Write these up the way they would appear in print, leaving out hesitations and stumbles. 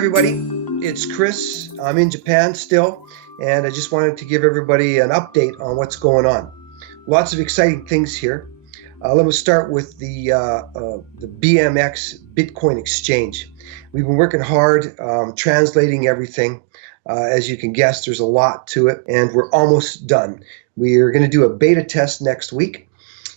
everybody. It's Chris. I'm in Japan still, and I just wanted to give everybody an update on what's going on. Lots of exciting things here. Let me start with the BMEX Bitcoin exchange. We've been working hard translating everything. As you can guess, there's a lot to it, and we're almost done. We are going to do a beta test next week,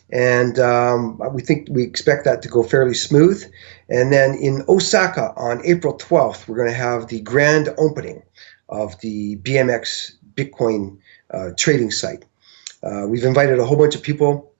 and we expect that to go fairly smooth. And then in Osaka on April 12th, we're going to have the grand opening of the BMEX Bitcoin trading site. We've invited a whole bunch of people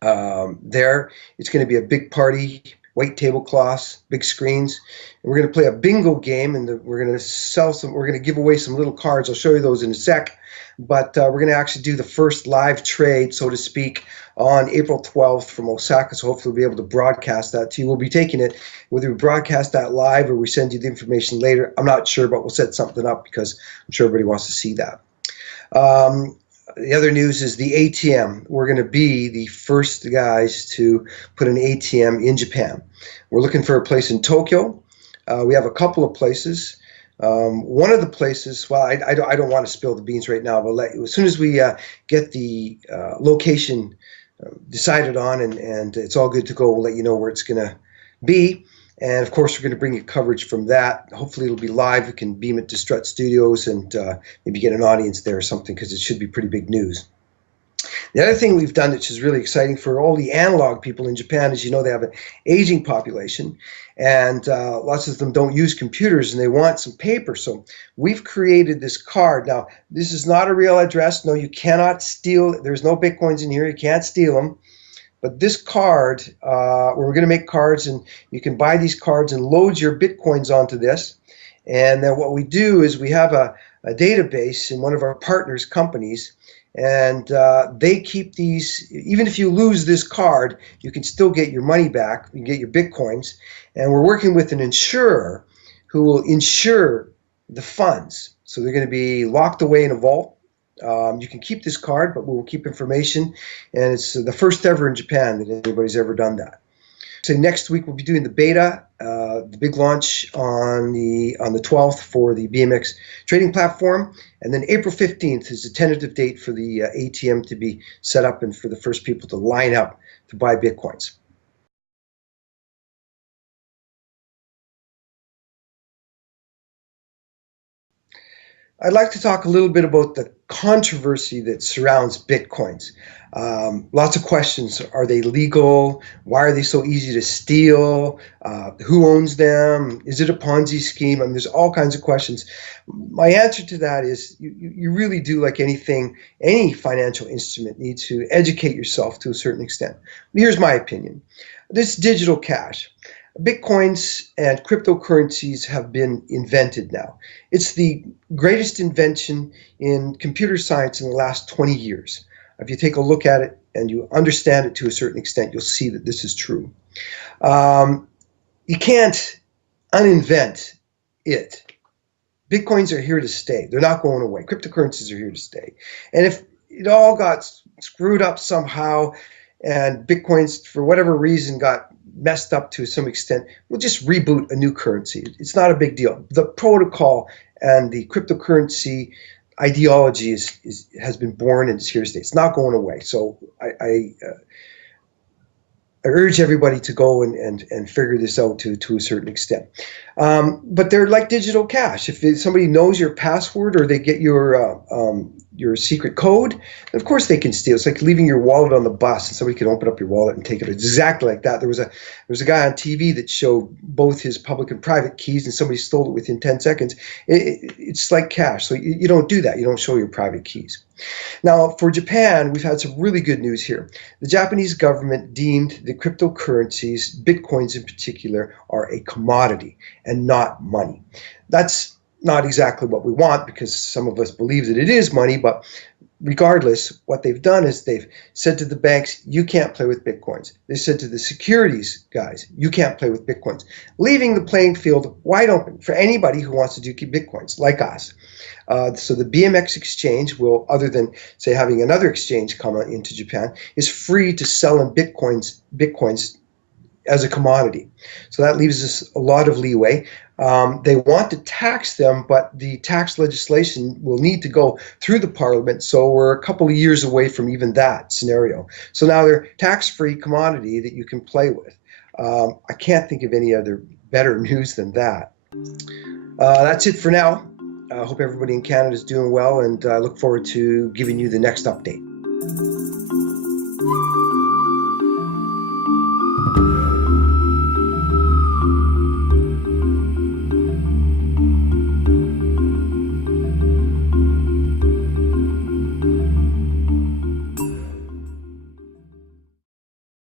there. It's going to be a big party, white tablecloths, big screens, and we're going to play a bingo game, and we're going to give away some little cards. I'll show you those in a sec. But we're going to actually do the first live trade, so to speak, on April 12th from Osaka. So hopefully we'll be able to broadcast that to you. We'll be taking it, whether we broadcast that live or we send you the information later. I'm not sure, but we'll set something up because I'm sure everybody wants to see that. The other news is the ATM. We're going to be the first guys to put an ATM in Japan. We're looking for a place in Tokyo. We have a couple of places. One of the places, well, I don't want to spill the beans right now, but as soon as we get the location decided on and it's all good to go, we'll let you know where it's going to be. And of course, we're going to bring you coverage from that. Hopefully it'll be live. We can beam it to Strut Studios and maybe get an audience there or something, because it should be pretty big news. The other thing we've done, which is really exciting for all the analog people in Japan, is, you know, they have an aging population, and lots of them don't use computers and they want some paper. So we've created this card. Now, this is not a real address. No, you cannot steal. There's no Bitcoins in here. You can't steal them. But this card, we're going to make cards, and you can buy these cards and load your Bitcoins onto this. And then what we do is we have a database in one of our partners' companies, and they keep these. Even if you lose this card, you can still get your money back. You can get your Bitcoins. And we're working with an insurer who will insure the funds. So they're going to be locked away in a vault. You can keep this card, but we will keep information. And it's the first ever in Japan that anybody's ever done that. So next week we'll be doing the beta, the big launch on the 12th for the BMX trading platform, and then April 15th is the tentative date for the ATM to be set up and for the first people to line up to buy Bitcoins. I'd like to talk a little bit about the controversy that surrounds Bitcoins. Lots of questions. Are they legal? Why are they so easy to steal? Who owns them? Is it a Ponzi scheme? I mean, there's all kinds of questions. My answer to that is you really do, like anything, any financial instrument, need to educate yourself to a certain extent. Here's my opinion. This digital cash. Bitcoins and cryptocurrencies have been invented now. It's the greatest invention in computer science in the last 20 years. If you take a look at it and you understand it to a certain extent, you'll see that this is true. You can't uninvent it. Bitcoins are here to stay. They're not going away. Cryptocurrencies are here to stay. And if it all got screwed up somehow and Bitcoins, for whatever reason, got messed up to some extent, we'll just reboot a new currency. It's not a big deal. The protocol and the cryptocurrency ideology has been born and is here to stay. It's not going away. So I urge everybody to go and figure this out to a certain extent. But they're like digital cash. If somebody knows your password or they get your secret code, of course they can steal. It's like leaving your wallet on the bus and somebody can open up your wallet and take it. It's exactly like that. There was a guy on TV that showed both his public and private keys, and somebody stole it within 10 seconds. It's like cash. So you don't do that. You don't show your private keys. Now, for Japan, we've had some really good news here. The Japanese government deemed the cryptocurrencies, Bitcoins in particular, are a commodity and not money. That's not exactly what we want, because some of us believe that it is money, but regardless, what they've done is they've said to the banks, you can't play with Bitcoins. They said to the securities guys, you can't play with Bitcoins, leaving the playing field wide open for anybody who wants to do Bitcoins like us. So the BMEX exchange will, other than, say, having another exchange come into Japan, is free to sell in Bitcoins as a commodity. So that leaves us a lot of leeway. They want to tax them, but the tax legislation will need to go through the parliament. So we're a couple of years away from even that scenario. So now they're tax-free commodity that you can play with. I can't think of any other better news than that. That's it for now. I hope everybody in Canada is doing well, and I look forward to giving you the next update.